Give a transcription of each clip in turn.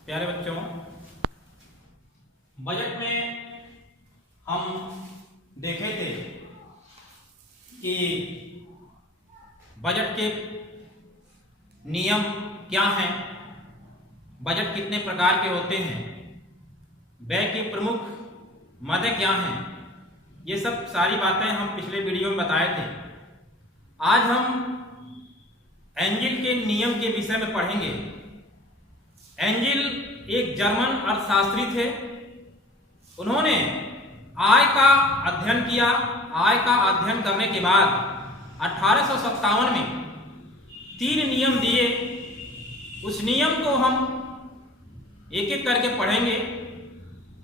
प्यारे बच्चों, बजट में हम देखे थे कि बजट के नियम क्या हैं, बजट कितने प्रकार के होते हैं, व्यय की प्रमुख मदें क्या हैं, ये सब सारी बातें हम पिछले वीडियो में बताए थे। आज हम एंजिल के नियम के विषय में पढ़ेंगे। एंजिल एक जर्मन अर्थशास्त्री थे। उन्होंने आय का अध्ययन किया। आय का अध्ययन करने के बाद 1857 में 3 नियम दिए। उस नियम को हम एक एक करके पढ़ेंगे।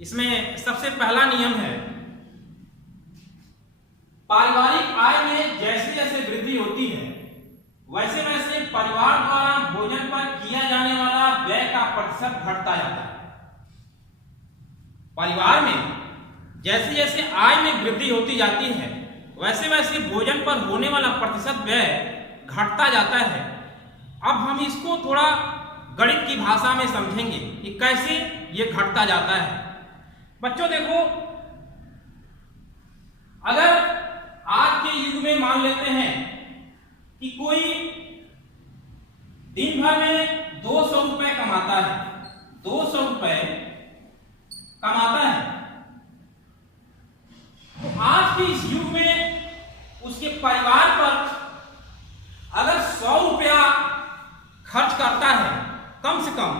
इसमें सबसे पहला नियम है, पारिवारिक आय में जैसे जैसे वृद्धि होती है वैसे वैसे परिवार द्वारा भोजन पर किया जाने वाला व्यय का प्रतिशत घटता जाता है। परिवार में जैसे जैसे आय में वृद्धि होती जाती है वैसे वैसे भोजन पर होने वाला प्रतिशत व्यय घटता जाता है। अब हम इसको थोड़ा गणित की भाषा में समझेंगे कि कैसे ये घटता जाता है। बच्चों देखो, अगर आज के युग में मान लेते हैं कि कोई दिन भर में 200 रुपए कमाता है, 200 रुपए कमाता है, तो आज के इस युग में उसके परिवार पर अगर 100 रुपया खर्च करता है कम से कम,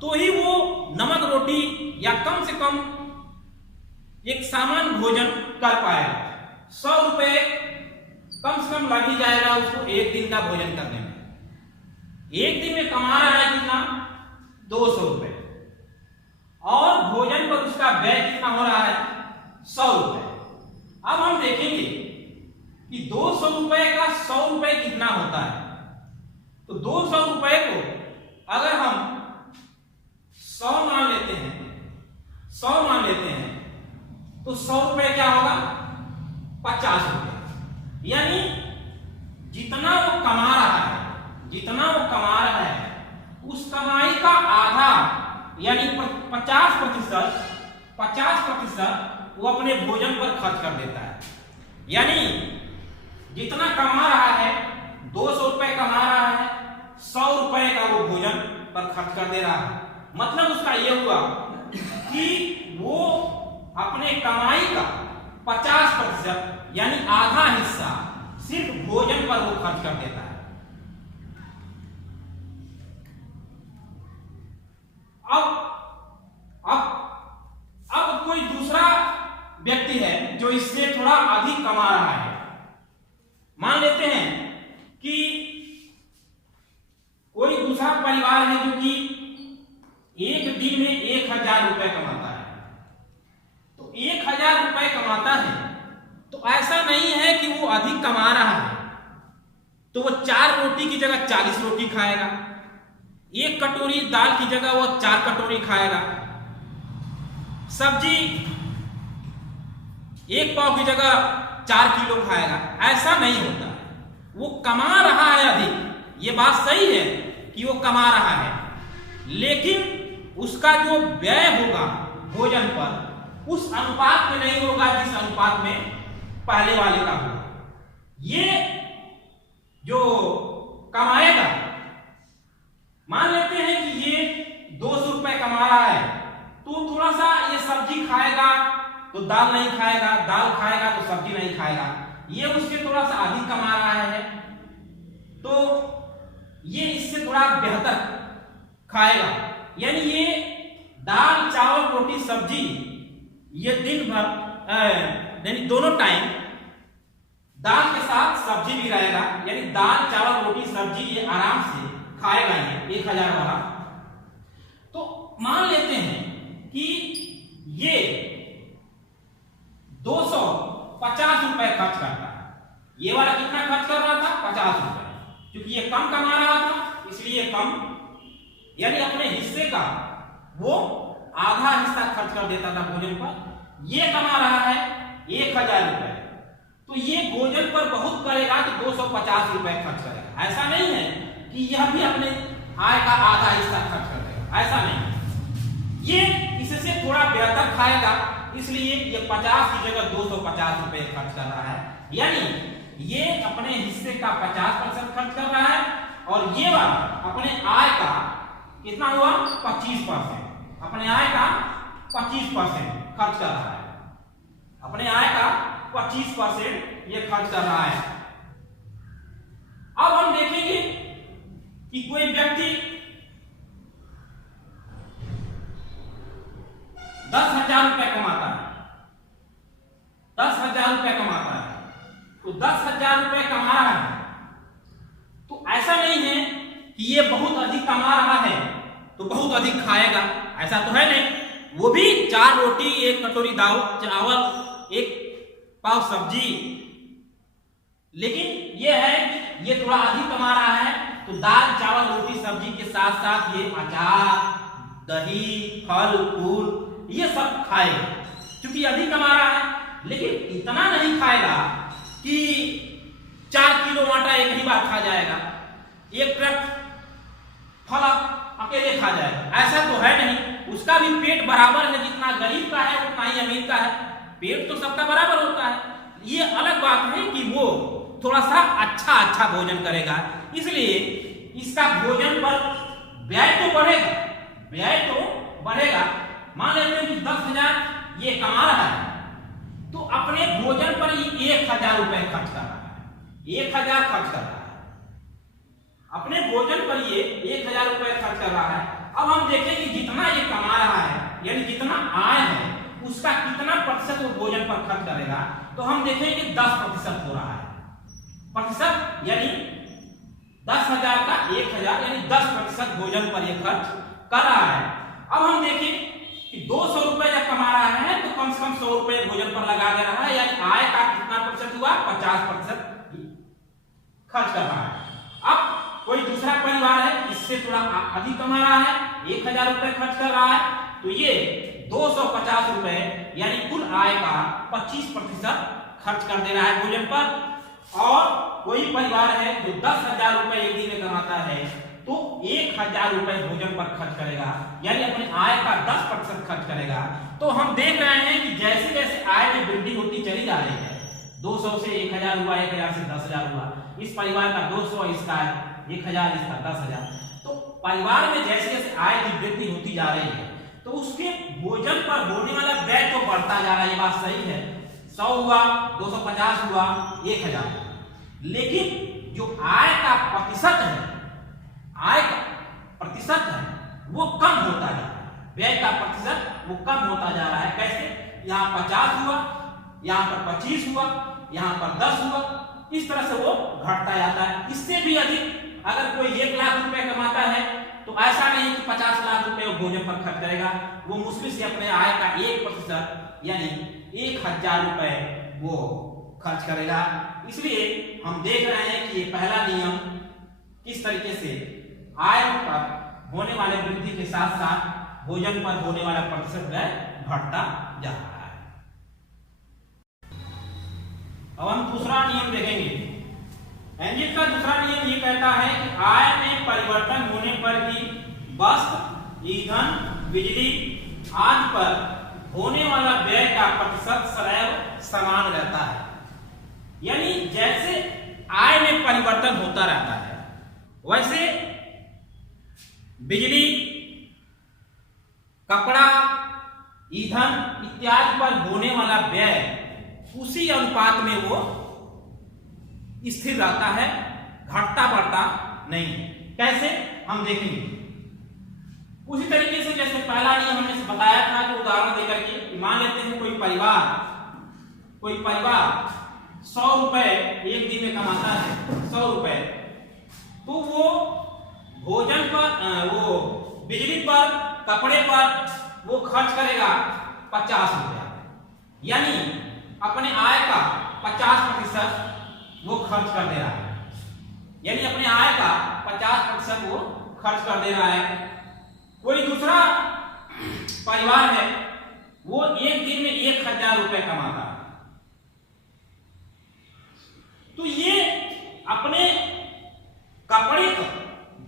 तो ही वो नमक रोटी या कम से कम एक सामान्य भोजन कर पाएगा। 100 रुपए कम से कम लग ही जाएगा उसको एक दिन का भोजन करने में। एक दिन में कमा रहा है कितना? 200 रुपए, और भोजन पर उसका व्यय कितना हो रहा है? 100 रुपए। अब हम देखेंगे कि 200 रुपए का 100 रुपए कितना होता है। तो 200 रुपए को अगर हम 100 मान लेते हैं, 100 मान लेते हैं, तो 100 रुपए क्या होगा? 50 रुपए। यानी जितना वो कमा रहा है, जितना वो कमा रहा है, उस कमाई का आधा यानी 50% वो अपने भोजन पर खर्च कर देता है। यानी जितना कमा रहा है, 200 रुपए कमा रहा है, 100 रुपए का वो भोजन पर खर्च कर दे रहा है। मतलब उसका यह हुआ कि वो अपने कमाई का 50% यानी आधा हिस्सा सिर्फ भोजन पर वो खर्च कर देता है। अब कोई दूसरा व्यक्ति है जो इससे थोड़ा अधिक कमा रहा है। मान लेते हैं कि कोई दूसरा परिवार है जो कि एक दिन में 1000 रुपए कमाता है। तो 1000 रुपए कमाता है तो ऐसा नहीं है कि वो अधिक कमा रहा है तो वो 4 रोटी की जगह 40 रोटी खाएगा, 1 कटोरी दाल की जगह वो 4 कटोरी खाएगा, सब्जी 1 पाव की जगह 4 किलो खाएगा। ऐसा नहीं होता। वो कमा रहा है अधिक, ये बात सही है कि वो कमा रहा है, लेकिन उसका जो व्यय होगा भोजन पर उस अनुपात में नहीं होगा जिस अनुपात में पहले वाले का होगा। ये जो कमाएगा, मान लेते हैं कि ये 200 रुपए कमा रहा है, तो थोड़ा सा ये सब्जी खाएगा तो दाल नहीं खाएगा, दाल खाएगा तो सब्जी नहीं खाएगा। ये उससे थोड़ा सा अधिक कमा रहा है तो ये इससे थोड़ा बेहतर खाएगा। यानी ये दाल चावल रोटी सब्जी ये दिन भर यानी दोनों टाइम दाल के साथ सब्जी भी रहेगा, यानी दाल चावल रोटी सब्जी ये आराम से खाएगा ये 1000 वाला। तो मान लेते हैं कि ये 250 रुपए खर्च करता है। ये वाला कितना खर्च कर रहा था? 50 रुपए। क्योंकि ये कम कमा रहा था इसलिए कम, यानी अपने हिस्से का वो आधा हिस्सा खर्च कर देता था भोजन पर। ये कमा रहा है 1000 रुपए, तो ये भोजन पर बहुत करेगा तो 250 रुपए खर्च करेगा। ऐसा नहीं है कि यह भी अपने आय का आधा हिस्सा खर्च कर देगा, ऐसा नहीं। खाएगा, इसलिए ये 50 की जगह 250 रुपए खर्च कर रहा है। यानी ये अपने हिस्से का 50% खर्च कर रहा है और ये वाला अपने आय का कितना हुआ 25%, अपने आय का 25% खर्च कर रहा है, अपने आय का 25% ये खर्च कर रहा है। अब हम देखेंगे कि कोई व्यक्ति 10,000 रुपए कमाता है, 10,000 रुपए कमाता है, तो 10,000 रुपए कमा रहा है, तो ऐसा नहीं है कि ये बहुत अधिक कमा रहा है तो बहुत अधिक खाएगा, ऐसा तो है नहीं। वो भी 4 रोटी, 1 कटोरी दाल चावल, 1 पाव सब्जी, लेकिन ये है कि ये थोड़ा अधिक कमा रहा है तो दाल चावल रोटी सब्जी के साथ साथ ये अचार, दही, फल फूल ये सब खाएगा, क्योंकि अधिक कमा रहा है। लेकिन इतना नहीं खाएगा कि 4 किलो आटा एक ही बार खा जाएगा, 1 ट्रक फल अकेले खा जाएगा, ऐसा तो है नहीं। उसका भी पेट बराबर है, जितना गरीब का है उतना ही अमीर का है, पेट तो सबका बराबर होता है। ये अलग बात है कि वो थोड़ा सा अच्छा भोजन करेगा, इसलिए इसका भोजन पर व्यय तो बढ़ेगा, व्यय तो बढ़ेगा। मान लेते हैं कि 10,000 ये कमा रहा है तो अपने भोजन पर ये 1,000 रुपए खर्च कर रहा है, 1,000 खर्च कर रहा है, अपने भोजन पर ये 1,000 रुपए खर्च कर रहा है। अब हम देखें कि जितना ये कमा रहा है, यानी जितना आय है उसका कितना प्रतिशत वो भोजन पर खर्च करेगा, तो हम देखेंगे 10% हो रहा है, प्रतिशत यानी 10,000 का 1,000 यानी 10% भोजन पर ये खर्च कर रहा है। अब हम देखें कि 200 रुपए जब कमा रहा है तो कम से कम 100 रुपए भोजन पर लगा दे रहा है, यानी आय का कितना प्रतिशत हुआ 50% खर्च कर रहा है। अब कोई दूसरा परिवार है इससे थोड़ा अधिक कमा रहा है, 1,000 रुपए खर्च कर रहा है, तो ये 250 रुपए यानी कुल आय का 25% खर्च कर दे रहा है भोजन पर। और कोई परिवार है जो 10,000 रुपए एक दिन में कमाता है तो 1,000 रुपए भोजन पर खर्च करेगा, यानी अपने आय का 10% खर्च करेगा। तो हम देख रहे हैं कि जैसे जैसे आय में वृद्धि होती चली जा रही है, 200 से 1,000 हुआ, 1,000 से 10,000 हुआ, इस परिवार का 200, इसका 1,000, इसका 10,000। तो परिवार में जैसे जैसे आय की वृद्धि होती जा रही है तो उसके भोजन पर होने वाला व्यय तो बढ़ता जा रहा है, ये बात सही है। 100 हुआ, 250 हुआ, 1,000, लेकिन जो आय का प्रतिशत है, आय का प्रतिशत है वो कम होता जा रहा है, व्यय का प्रतिशत वो कम होता जा रहा है। कैसे? यहाँ 50 हुआ, यहाँ पर 25 हुआ, यहाँ पर 10 हुआ, इस तरह से वो घटता जाता है। इससे भी अधिक अगर कोई 1 लाख रुपए कमाता है तो ऐसा नहीं कि 50 लाख रुपए वो भोजन पर खर्च करेगा, वो मुश्किल से अपने आय का 1% यानी 1,000 रुपए वो खर्च करेगा। इसलिए हम देख रहे हैं कि ये पहला नियम किस तरीके से आय पर होने वाले वृद्धि के साथ साथ भोजन पर होने वाला प्रतिशत व्यय घटता जा रहा है। अब हम दूसरा नियम देखेंगे। एंजिल का दूसरा नियम ये कहता है कि आय में परिवर्तन होने पर भी वस्त्र, ईंधन, बिजली आदि पर होने वाला व्यय का प्रतिशत सदैव समान रहता है। यानी जैसे आय में परिवर्तन होता रहता है वैसे बिजली, कपड़ा, ईंधन इत्यादि पर होने वाला व्यय उसी अनुपात में वो स्थिर रहता है, घटता बढ़ता नहीं। कैसे? हम देखेंगे उसी तरीके से जैसे पहला नियम हमने बताया था कि उदाहरण देकर के मान लेते हैं कोई परिवार 100 रुपए एक दिन में कमाता है, 100 रुपए, तो वो भोजन पर, वो बिजली पर, कपड़े पर वो खर्च करेगा 50 रुपया, यानी अपने आय का 50% वो खर्च कर दे रहा है, यानी अपने आय का 50% वो खर्च कर दे रहा है। कोई दूसरा परिवार है वो एक दिन में 1,000 रुपए कमाता है, तो ये अपने कपड़े का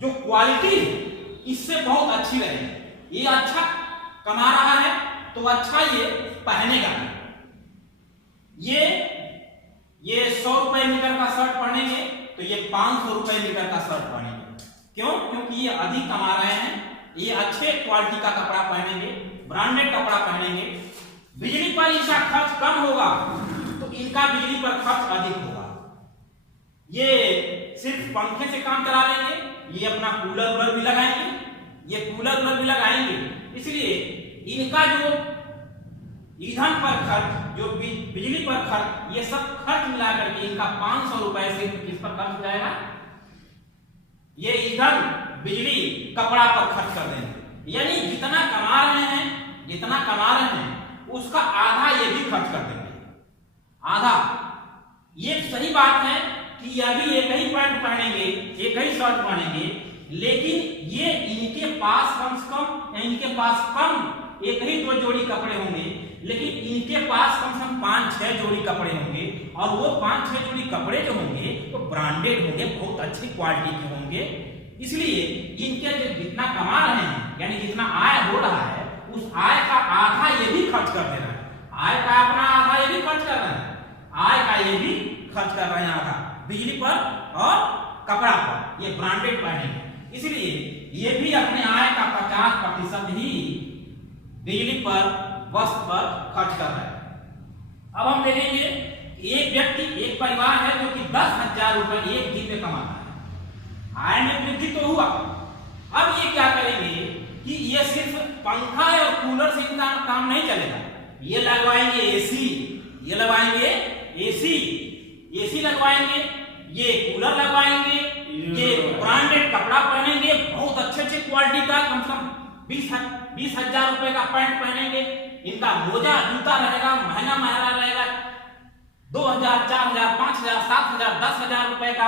जो क्वालिटी है इससे बहुत अच्छी रहे, ये अच्छा कमा रहा है तो अच्छा ये पहनेगा। ये 100 रुपए मीटर का शर्ट पहनेंगे तो ये 500 रुपए मीटर का शर्ट पहनेंगे। क्यों? क्योंकि ये अधिक कमा रहे हैं, ये अच्छे क्वालिटी का कपड़ा पहनेंगे, ब्रांडेड कपड़ा पहनेंगे। बिजली पर इनका खर्च कम होगा तो इनका बिजली पर खर्च अधिक होगा। ये सिर्फ पंखे से काम चला लेंगे, ये अपना कूलर भी लगाएंगे, ये कूलर भी लगाएंगे। इसलिए इनका जो ईंधन पर खर्च, जो बिजली पर खर्च, ये सब खर्च मिलाकर के इनका 500 रुपए से किस पर खर्च हो जाएगा? ये ईंधन, बिजली, कपड़ा पर खर्च कर देंगे। यानी जितना कमा रहे हैं उसका आधा ये भी खर्च कर देंगे, आधा। ये सही बात है कि ये अभी एक ही पैंट पहनेंगे, एक ही शर्ट पहनेंगे, लेकिन ये इनके पास कम से कम, इनके पास कम एक ही 2 जोड़ी कपड़े होंगे, लेकिन इनके पास कम से कम 5-6 जोड़ी कपड़े होंगे। और वो 5-6 जोड़ी कपड़े जो होंगे वो ब्रांडेड होंगे, बहुत अच्छी क्वालिटी के होंगे। इसलिए इनके जो जितना कमा रहे हैं, यानी जितना आय हो रहा है, उस आय का आधा ये भी खर्च कर दे रहे हैं। आय का अपना आधा ये भी खर्च कर रहे हैं, आय का ये भी खर्च कर रहे हैं आधा बिजली पर और कपड़ा पर, ये ब्रांडेड पहनेंगे। इसलिए ये भी अपने आय का 50% ही बिजली पर, वस्त्र पर खर्च कर रहे हैं। अब हम देखेंगे एक व्यक्ति, एक परिवार है जो कि 10,000 रुपए एक दिन में कमाता है। आय में वृद्धि तो हुआ। अब ये क्या करेंगे कि ये सिर्फ पंखा और कूलर से इनका काम नहीं चलेगा, ये लगवाएंगे एसी, ये लगवाएंगे एसी लगवाएंगे, ये कूलर लगवाएंगे, ये ब्रांडेड कपड़ा पहनेंगे, बहुत अच्छे क्वालिटी का, कम से कम 20,000 रुपए का पैंट पहनेंगे। इनका मोजा, जूता रहेगा, महंगा रहेगा, 2,000, 4,000, 5,000, 7,000, 10,000 रुपए का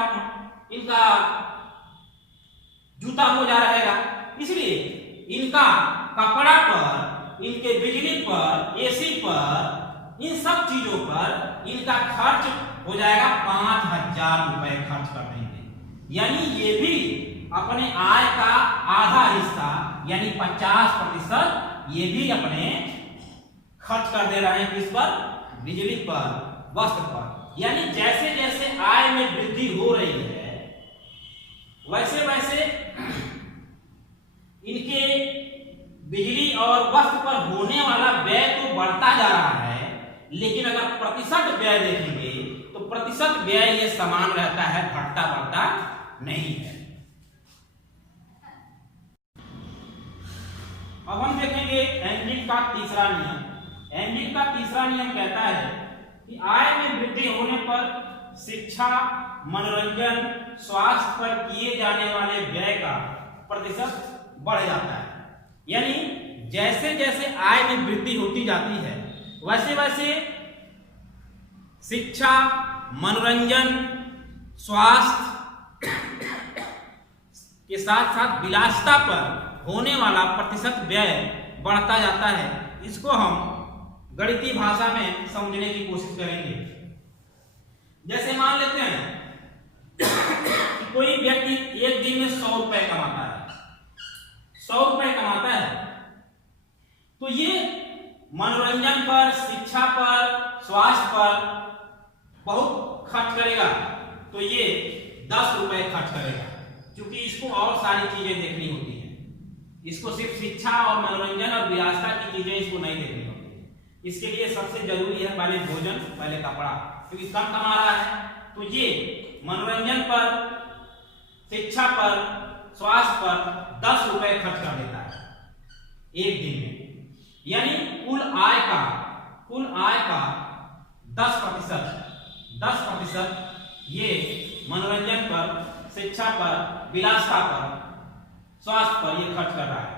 इनका जूता मोजा रहेगा। इसलिए इनका कपड़ा पर, इनके बिजली पर, एसी पर, इन सब चीजों पर इनका खर्च हो जाएगा 5,000 रुपए खर्च कर देंगे। यानी ये भी अपने आय का आधा हिस्सा, यानी 50% ये भी अपने खर्च कर दे रहे हैं। किस पर? बिजली पर, वस्त्र पर। यानी जैसे जैसे आय में वृद्धि हो रही है, वैसे वैसे इनके बिजली और वस्त्र पर होने वाला व्यय तो बढ़ता जा रहा है, लेकिन अगर प्रतिशत व्यय देखेंगे तो प्रतिशत व्यय ये समान रहता है, घटता बढ़ता नहीं है। अब हम देखेंगे एंजिन का तीसरा नियम। एंजिन का तीसरा नियम कहता है कि आय में वृद्धि होने पर शिक्षा, मनोरंजन, स्वास्थ्य पर किए जाने वाले व्यय का प्रतिशत बढ़ जाता है। यानी जैसे जैसे आय में वृद्धि होती जाती है, वैसे वैसे शिक्षा, मनोरंजन, स्वास्थ्य के साथ साथ विलासिता पर होने वाला प्रतिशत व्यय बढ़ता जाता है। इसको हम गणितीय भाषा में समझने की कोशिश करेंगे। जैसे मान लेते हैं कि कोई व्यक्ति एक दिन में 100 रुपए कमाता है, 100 रुपए कमाता है, तो ये मनोरंजन पर, शिक्षा पर, स्वास्थ्य पर बहुत खर्च करेगा, तो ये 10 रुपए खर्च करेगा, क्योंकि इसको और सारी चीजें देखनी होती है। इसको सिर्फ शिक्षा और मनोरंजन और विलासिता की चीजें इसको नहीं देखनी होती है। इसके लिए सबसे जरूरी है पहले भोजन, पहले कपड़ा, क्योंकि कम कमा रहा है। तो ये मनोरंजन पर, शिक्षा पर, स्वास्थ्य पर 10 रुपए खर्च कर देता है एक दिन में। यानी कुल आय का 10% ये मनोरंजन पर, शिक्षा पर, विलासिता पर, स्वास्थ्य पर ये खर्च कर रहा है।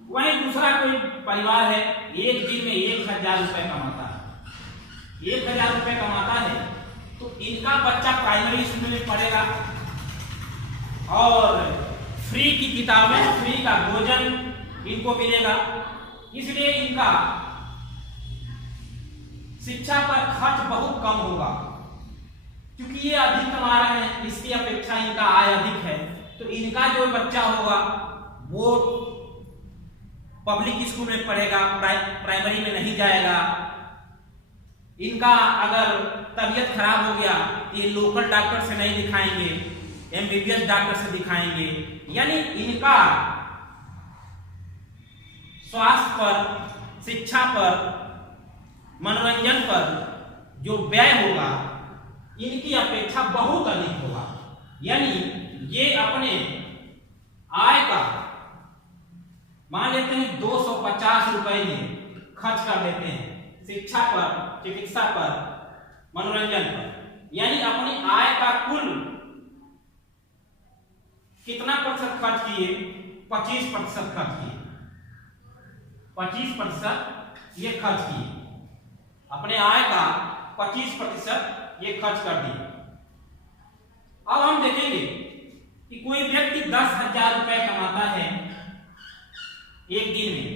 वहीं दूसरा कोई परिवार है, एक दिन में 1,000 रुपए कमाता है, 1,000 रुपए कमाता है, तो इनका बच्चा प्राइमरी स्कूल में पढ़ेगा और फ्री की किताबें, फ्री का भोजन इनको मिलेगा। इसलिए इनका शिक्षा पर खर्च बहुत कम होगा, क्योंकि ये अधिक कमा रहे हैं, इसकी अपेक्षा इनका आय अधिक है। तो इनका जो बच्चा होगा वो पब्लिक स्कूल में पढ़ेगा, प्राइमरी में नहीं जाएगा। इनका अगर तबीयत खराब हो गया तो ये लोकल डॉक्टर से नहीं दिखाएंगे, एमबीबीएस डॉक्टर से दिखाएंगे। यानी इनका स्वास्थ्य पर, शिक्षा पर, मनोरंजन पर जो व्यय होगा इनकी अपेक्षा बहुत अधिक होगा। यानी ये अपने आय का मान लेते हैं 250 रुपए में खर्च कर लेते हैं शिक्षा पर, चिकित्सा पर, मनोरंजन पर। यानी अपनी आय का कुल कितना प्रतिशत खर्च किए? 25% खर्च किए। 25% ये खर्च किए, अपने आय का 25% ये खर्च कर दिए। अब हम देखेंगे कि कोई व्यक्ति 10,000 रुपए कमाता है एक दिन में,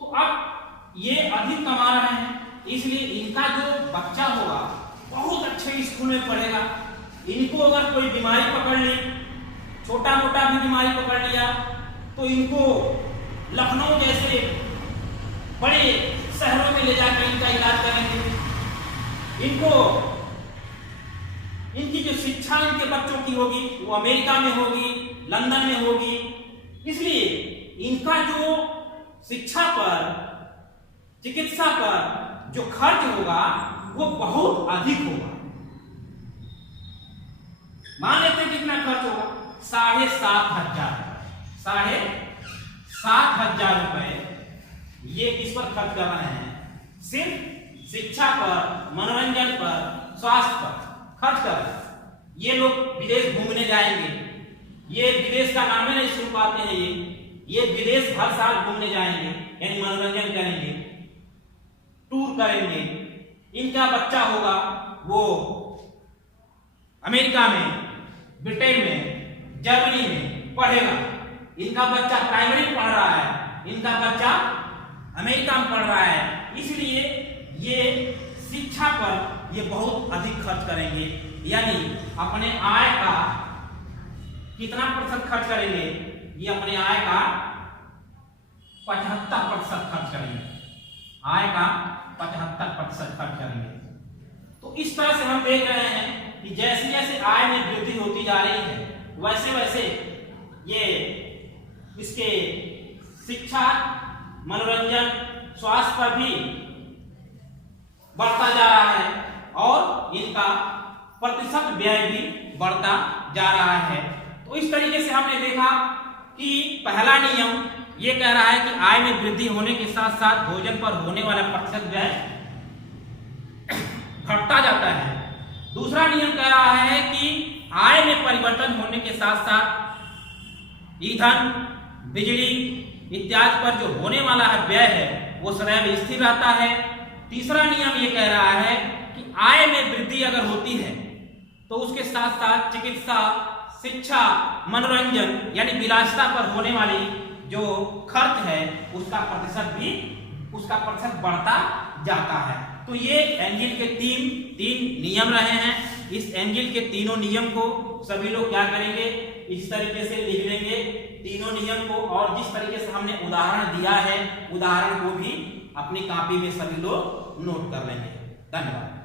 तो अब ये अधिक कमा रहे हैं, इसलिए इनका जो बच्चा होगा बहुत अच्छे स्कूल में पढ़ेगा। इनको अगर कोई बीमारी पकड़ ली, छोटा मोटा भी बीमारी पकड़ लिया, तो इनको लखनऊ जैसे बड़े शहरों में ले जाकर इनका इलाज करेंगे। इनको इनकी जो शिक्षा इनके बच्चों की होगी वो अमेरिका में होगी, लंदन में होगी। इसलिए इनका जो शिक्षा पर, चिकित्सा पर जो खर्च होगा वो बहुत अधिक होगा। मान लेते हैं कितना खर्च होगा? 7,500 7,500 रुपए ये किस पर खर्च कर रहे हैं? सिर्फ शिक्षा पर, मनोरंजन पर, स्वास्थ्य पर खर्च कर रहे हैं। ये लोग विदेश घूमने जाएंगे, ये विदेश का नाम ही नहीं सुन पाते हैं। ये विदेश हर साल घूमने जाएंगे, यानी मनोरंजन करेंगे, टूर करेंगे। इनका बच्चा होगा वो अमेरिका में, ब्रिटेन में, जर्मनी में पढ़ेगा। इनका बच्चा प्राइमरी में पढ़ रहा है, इनका बच्चा अमेरिका में पढ़ रहा है। इसलिए ये शिक्षा पर ये बहुत अधिक खर्च करेंगे। यानी अपने आय का कितना प्रतिशत खर्च करेंगे? ये अपने आय का 75% खर्च करेंगे। आय का 75% खर्च करेंगे। तो इस तरह से हम देख रहे हैं कि जैसे जैसे आय में वृद्धि होती जा रही है वैसे वैसे ये इसके शिक्षा, मनोरंजन, स्वास्थ्य पर भी बढ़ता जा रहा है और इनका प्रतिशत व्यय भी बढ़ता जा रहा है। तो इस तरीके से हमने देखा कि पहला नियम ये कह रहा है कि आय में वृद्धि होने के साथ साथ भोजन पर होने वाला प्रतिशत व्यय घटता जाता है। दूसरा नियम कह रहा है कि आय में परिवर्तन होने के साथ साथ ईंधन, बिजली इत्यादि पर जो होने वाला है व्यय है वो सदैव स्थिर रहता है। तीसरा नियम ये कह रहा है कि आय में वृद्धि अगर होती है तो उसके साथ साथ चिकित्सा, शिक्षा, मनोरंजन यानी विलासिता पर होने वाली जो खर्च है उसका प्रतिशत बढ़ता जाता है। तो ये एंजिल के तीन नियम रहे हैं। इस एंजिल के तीनों नियम को सभी लोग क्या करेंगे? इस तरीके से लिख लेंगे तीनों नियम को, और जिस तरीके से हमने उदाहरण दिया है उदाहरण को भी अपनी कॉपी में सभी लोग नोट कर लेंगे। धन्यवाद।